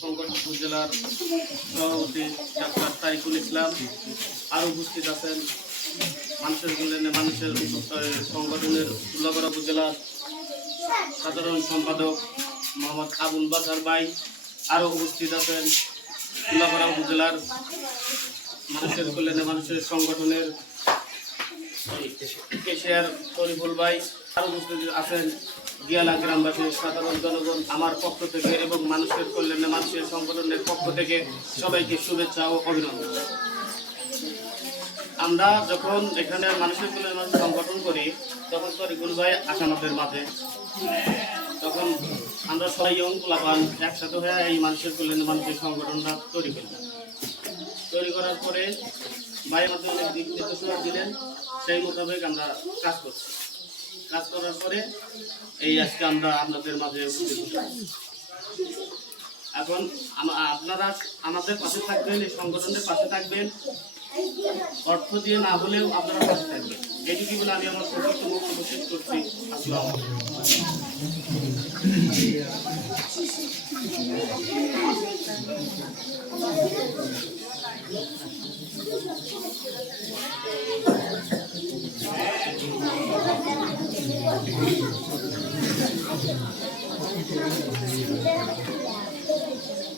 সংগঠন উপজেলার সভাপতি ডাক্তার তারিকুল ইসলাম। আরও উপস্থিত আছেন মানুষের কল্যাণে, মানুষের সংগঠনের উল্লাপাড়া উপজেলার সাধারণ সম্পাদক মোহাম্মদ আবুল বাসার ভাই। আরও উপস্থিত আছেন উল্লাপাড়া উপজেলার মানুষের কল্যাণে, মানুষের সংগঠনের কেশিয়ার তরিফুল ভাই। আরও উপস্থিত আছেন গিয়ালা গ্রামবাসীর সাধারণ জনগণ, আমার পক্ষ থেকে এবং মানুষের কল্যাণে, মানুষের সংগঠনের পক্ষ থেকে সবাইকে শুভেচ্ছা ও অভিনন্দন। আমরা যখন এখানে মানুষের কল্যাণে মানুষ সংগঠন করি, তখন তরিকুল ভাই আসে আমাদের মাঝে। তখন আমরা সবাই ইয়ং পোলাপান একসাথে হয়ে এই মানুষের কল্যাণে মানুষের সংগঠনটা তৈরি করলাম। তৈরি করার পরে ভাই আমাদের অনেক দিক নির্দেশনা দিলেন, সেই মোতাবেক আমরা কাজ করছি। কাজ করার পরে এই আজকে আমরা আপনাদের মাঝে এখন আপনারা আমাদের পাশে থাকবেন, এই সংগঠনের পাশে থাকবেন। অর্থ দিয়ে না হলেও আপনারা পাশে থাকবেন। এদিকে বলে আমি আমার প্রকৃত উপস্থিত শেষ করছি।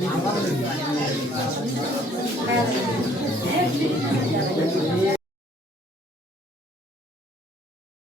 Thank you.